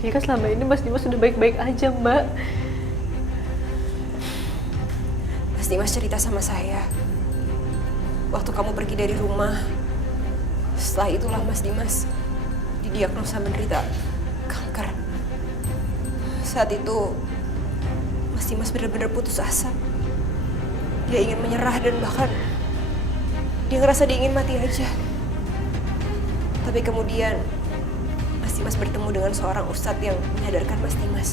kira selama ini Mas Dimas sudah baik-baik aja, Mbak. Mas Dimas cerita sama saya waktu kamu pergi dari rumah. Setelah itulah Mas Dimas didiagnosa menderita kanker. Saat itu Mas Dimas benar-benar putus asa. Dia ingin menyerah dan bahkan dia ngerasa dia ingin mati aja. Tapi kemudian Mas Dimas bertemu dengan seorang ustadz yang menyadarkan Mas Dimas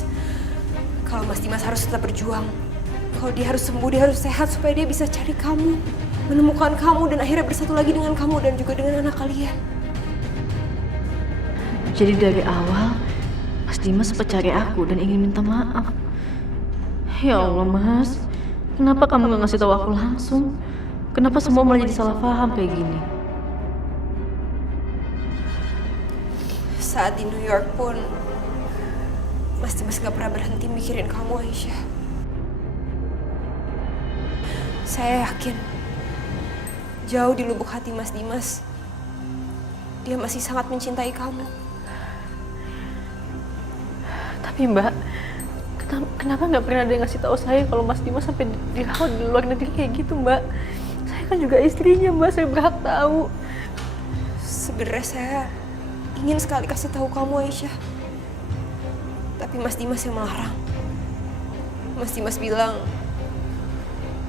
kalau Mas Dimas harus tetap berjuang. Kalau dia harus sembuh, dia harus sehat supaya dia bisa cari kamu, menemukan kamu, dan akhirnya bersatu lagi dengan kamu dan juga dengan anak kalian. Jadi dari awal Mas Dimas sempat cari aku dan ingin minta maaf. Ya Allah, Mas. Kenapa kamu gak ngasih tahu aku langsung? Kenapa semua malah jadi salah paham kayak gini? Saat di New York pun, Mas Dimas gak pernah berhenti mikirin kamu, Aisyah. Saya yakin, jauh di lubuk hati Mas Dimas, dia masih sangat mencintai kamu. Tapi Mbak, kenapa nggak pernah ada yang ngasih tahu saya kalau Mas Dimas sampai dirawat di luar negeri kayak gitu, Mbak? Saya kan juga istrinya, Mbak. Saya berhak tahu. Sebenarnya saya ingin sekali kasih tahu kamu, Aisyah. Tapi Mas Dimas yang melarang. Mas Dimas bilang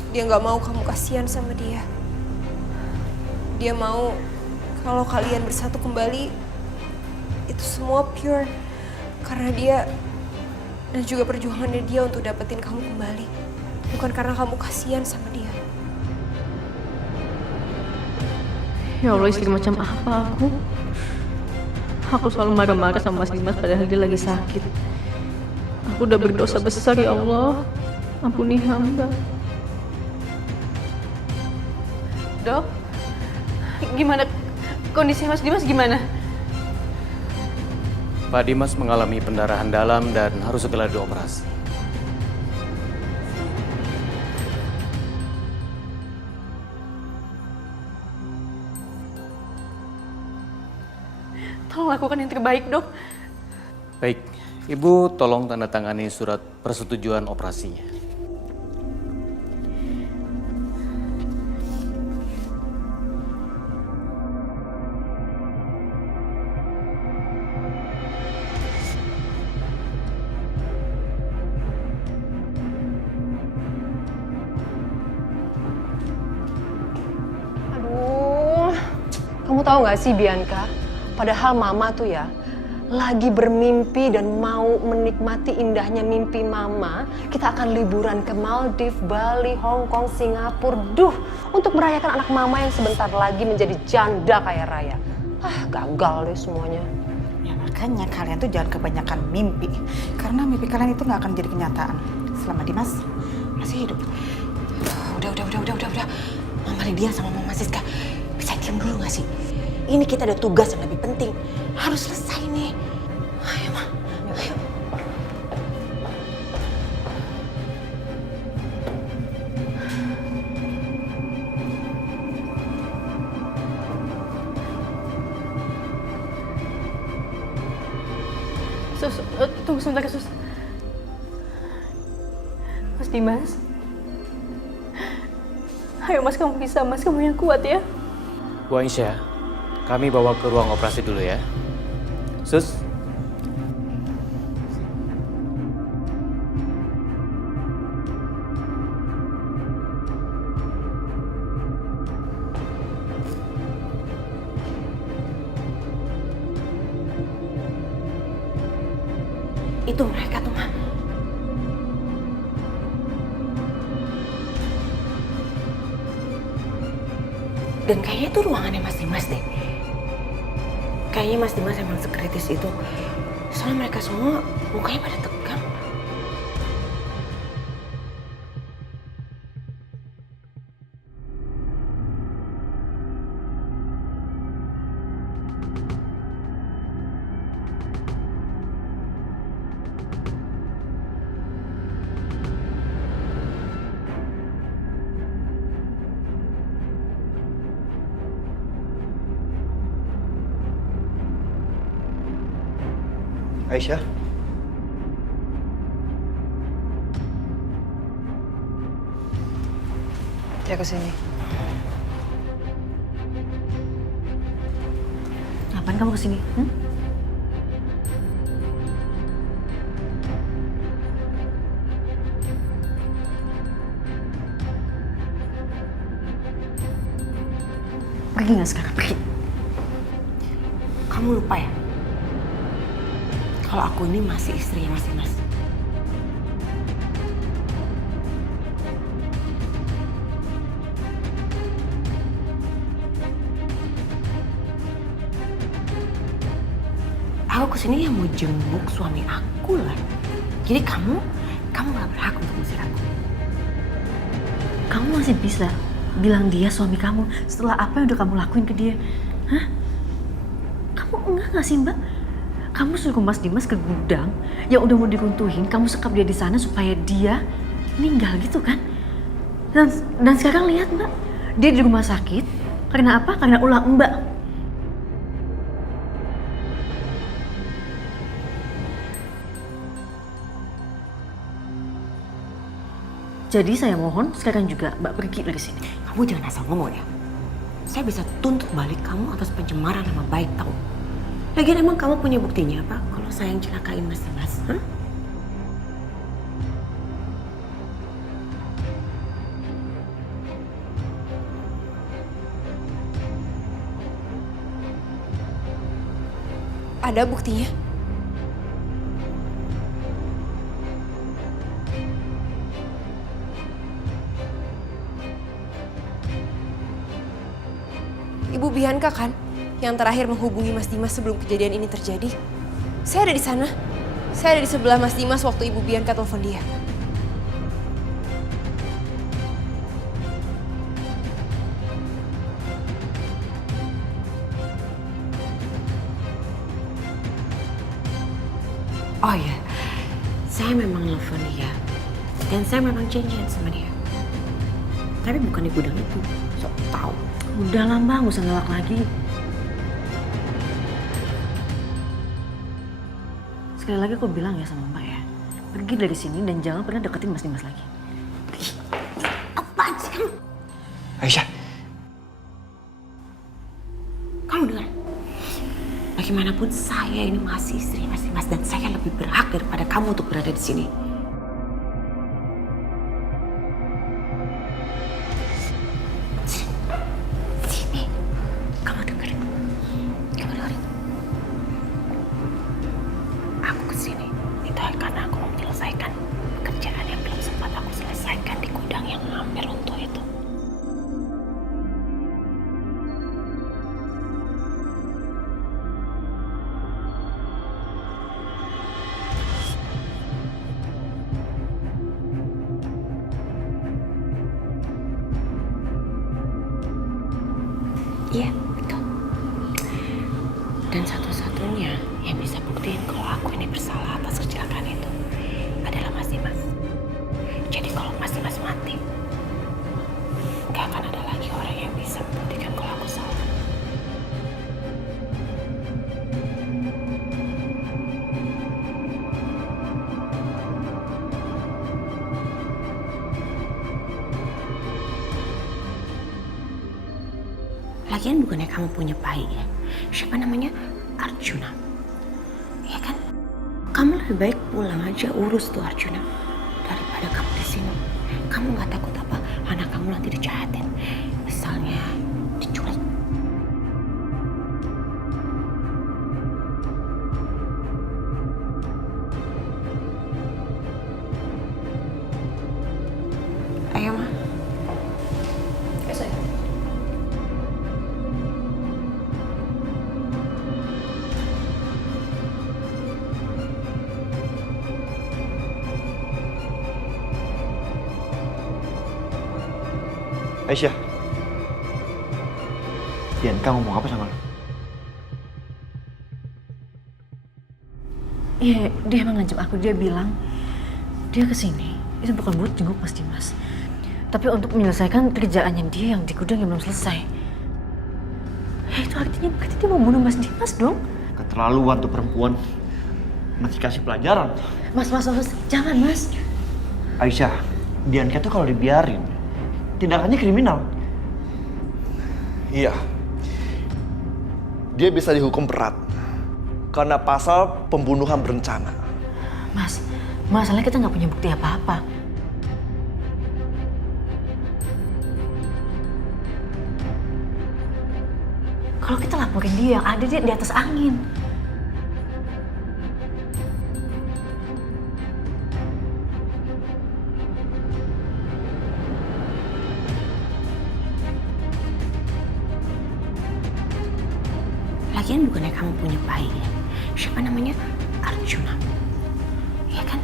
dia nggak mau kamu kasihan sama dia. Dia mau kalau kalian bersatu kembali itu semua pure karena dia dan juga perjuangannya dia untuk dapetin kamu kembali, bukan karena kamu kasihan sama dia. Ya Allah, istri macam apa aku? Aku selalu marah-marah sama Mas Dimas padahal dia lagi sakit. Aku udah berdosa besar, ya Allah. Ampuni hamba. Dok, gimana kondisi Mas Dimas gimana? Pak Dimas mengalami pendarahan dalam dan harus segera dioperasi. Tolong lakukan yang terbaik, Dok. Baik, Ibu tolong tanda tangani surat persetujuan operasinya. Kamu tahu nggak sih Bianca, padahal mama tuh ya lagi bermimpi dan mau menikmati indahnya mimpi mama. Kita akan liburan ke Maldives, Bali, Hong Kong, Singapura. Untuk merayakan anak mama yang sebentar lagi menjadi janda kaya raya. Gagal deh semuanya. Ya makanya kalian tuh jangan kebanyakan mimpi. Karena mimpi kalian itu nggak akan jadi kenyataan selama Dimas masih hidup. Udah. Mama Lydia sama Mama Siska, bisa diam dulu nggak sih? Ini kita ada tugas yang lebih penting. Harus selesai nih. Ayo, Ma. Ayo. Sus, tunggu sebentar, Sus. Mas Dimas. Ayo, Mas, kamu bisa. Mas, kamu yang kuat ya. Bu Aisyah, kami bawa ke ruang operasi dulu ya. Sus. Itu mereka tuh, Ma. Dan kayaknya itu ruangannya Mas Dimas deh. Kayaknya Mas Dimas emang sekritis itu. Soalnya mereka semua mukanya pada tegang. Aisyah, Dia kesini. Ngapain kamu kesini? Pergi nggak sekarang? Pergi. Kamu lupa ya? Kalau aku ini masih istrinya Mas Dimas. Aku kesini yang mau jenguk suami aku lah. Jadi kamu gak berhak untuk ngusir aku. Kamu masih bisa bilang dia suami kamu setelah apa yang udah kamu lakuin ke dia? Hah? Kamu enggak nggak sih Mbak? Kamu suruh Mas Dimas ke gudang yang udah mau diruntuhin, kamu sekap dia di sana supaya dia meninggal gitu kan? Dan sekarang lihat Mbak, dia di rumah sakit. Karena apa? Karena ulah Mbak. Jadi saya mohon sekarang juga Mbak pergi dari sini. Kamu jangan asal ngomong ya. Saya bisa tuntut balik kamu atas pencemaran nama baik tau. Lagian emang kamu punya buktinya apa kalau saya yang celakain Mas Dimas? Hah? Ada buktinya? Ibu Bianca kan yang terakhir menghubungi Mas Dimas sebelum kejadian ini terjadi. Saya ada di sana. Saya ada di sebelah Mas Dimas waktu Ibu Bianca telepon dia. Oh iya, saya memang nelfon dia. Dan saya memang janjian sama dia. Tapi bukan di gudang itu, sok tahu. Udah lah Mbak, nggak usah ngelak lagi. Sekali lagi aku bilang ya sama Mbak ya, pergi dari sini dan jangan pernah deketin Mas Dimas lagi. Apaan sih kamu? Aisyah, Kamu dengar? Bagaimanapun saya ini masih istri Mas Dimas dan saya lebih berhak daripada kamu untuk berada di sini. Sini, kamu dengerin. Kamu dengerin. Aku kesini itu karena aku mau menyelesaikan pekerjaan yang belum sempat aku selesaikan di gudang yang hampir runtuh itu. Iya, betul. Dan satu-satunya yang bisa buktiin kalau aku ini bersalah atas kecelakaan itu adalah Mas Dimas. Jadi kalau Mas Dimas mati, gak akan ada lagi orang yang bisa membuktikan kalau aku salah. Lagian bukannya kamu punya bayi ya? Siapa namanya? Arjuna. Iya kan? Kamu lebih baik pulang aja urus tuh Arjuna daripada kamu di sini. Kamu nggak takut apa anak kamu nanti dijahatin? Misalnya diculik. Ayo Ma. Aisyah. Bianca ngomong apa sama lo? Iya, dia emang ngancam aku. Dia bilang dia kesini itu bukan buat jenguk Mas Dimas, tapi untuk menyelesaikan kerjaannya dia yang di gudang yang belum selesai. Ya, itu artinya berarti dia mau bunuh Mas Dimas dong. Keterlaluan tuh perempuan. Masih kasih pelajaran. Mas, jangan Mas. Aisyah, Bianca tuh kalau dibiarin tindakannya kriminal. Iya. Dia bisa dihukum berat karena pasal pembunuhan berencana. Mas, masalahnya kita nggak punya bukti apa-apa. Kalau kita laporin dia, yang ada dia di atas angin. Lagian bukannya kamu punya bayi, siapa namanya? Arjuna. Ya kan?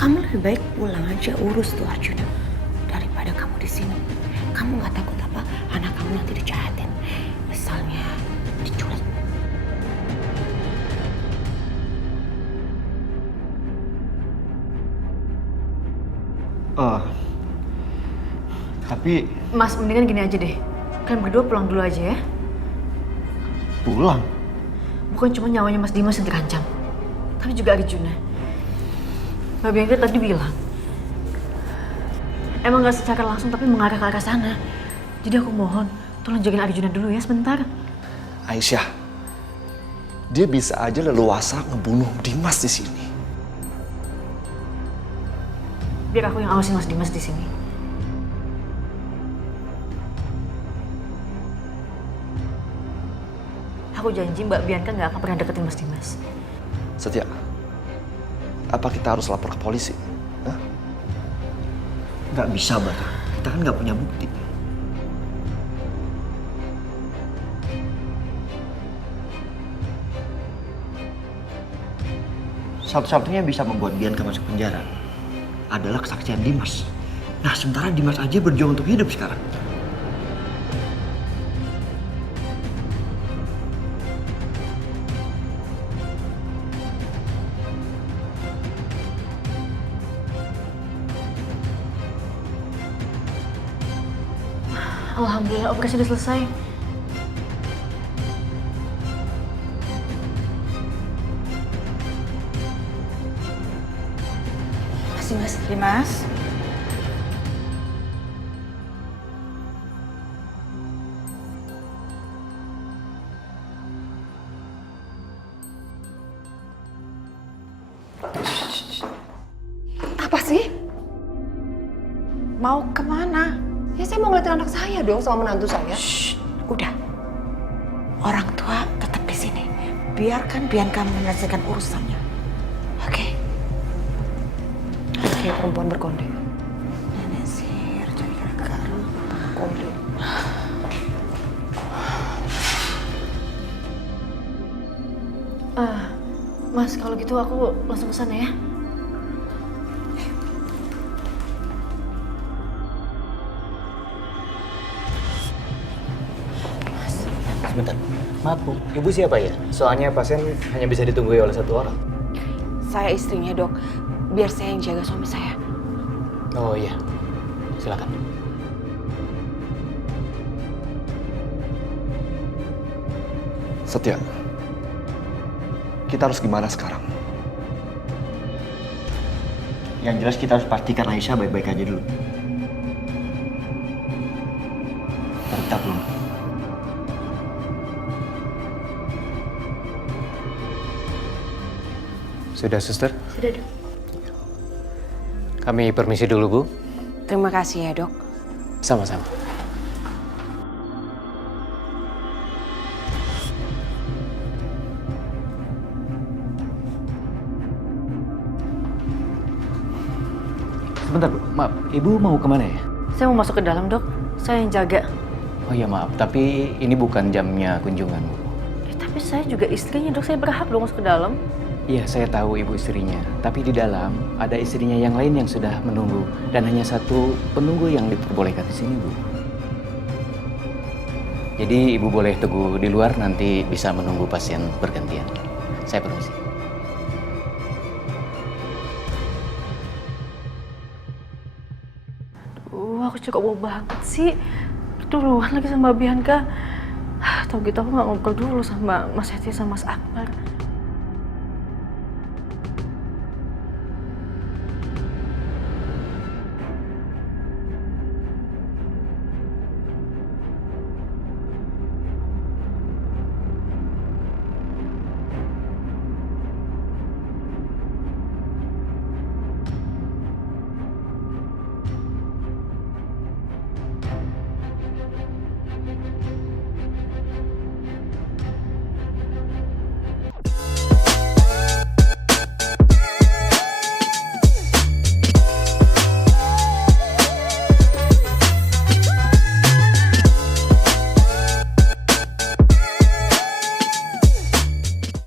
Kamu lebih baik pulang aja urus tuh Arjuna daripada kamu di sini. Kamu nggak takut apa anak kamu nanti dijahatin, misalnya diculik. Tapi Mas, mendingan gini aja deh. Kalian berdua pulang dulu aja ya. pulang. Bukan cuma nyawanya Mas Dimas yang terancam, tapi juga Arjuna. Mbak Bianca tadi bilang, emang gak secara langsung tapi mengarah ke arah sana. Jadi aku mohon, tolong jagain Arjuna dulu ya sebentar. Aisyah, dia bisa aja leluasa ngebunuh Dimas di sini. Biar aku yang awasin Mas Dimas di sini. Aku janji Mbak Bianca nggak akan pernah deketin Mas Dimas. Setia, apa kita harus lapor ke polisi? Hah? Nggak bisa, Bar. Kita kan nggak punya bukti. Satu-satunya yang bisa membuat Bianca masuk penjara adalah kesaksian Dimas. Nah, sementara Dimas aja berjuang untuk hidup sekarang. Alhamdulillah operasi udah selesai. Mas. Dimas. Apa sih? Mau kemana? Ya saya mau ngeliatin anak saya dong sama menantu saya. Shh, udah. Orang tua tetap di sini. Biarkan Bianca menyelesaikan urusannya. Oke? Kayak perempuan berkonde. Nenek sihir jadi gara-gara Konde. Mas, kalau gitu aku langsung ke sana ya. Sebentar, maaf Bu, Ibu siapa ya? Soalnya pasien hanya bisa ditunggui oleh satu orang. Saya istrinya, Dok. Biar saya yang jaga suami saya. Oh iya, silakan. Setia, kita harus gimana sekarang? Yang jelas kita harus pastikan Aisyah baik-baik aja dulu. Ntar kita pulang. Sudah, Suster? Sudah, Dok. Kami permisi dulu, Bu. Terima kasih ya, Dok. Sama-sama. Sebentar, Bu. Maaf, Ibu mau kemana ya? Saya mau masuk ke dalam, Dok. Saya yang jaga. Oh iya, maaf. Tapi ini bukan jamnya kunjungan, Bu. Tapi saya juga istrinya, Dok. Saya berhak dong masuk ke dalam. Iya, saya tahu Ibu istrinya. Tapi di dalam ada istrinya yang lain yang sudah menunggu. Dan hanya satu penunggu yang diperbolehkan di sini, Bu. Jadi Ibu boleh tunggu di luar, nanti bisa menunggu pasien bergantian. Saya permisi. Aku cukup bau banget sih. Duluan lagi sama Bianca. Tahu gitu aku nggak ngobrol dulu sama Mas Heti sama Mas Akbar.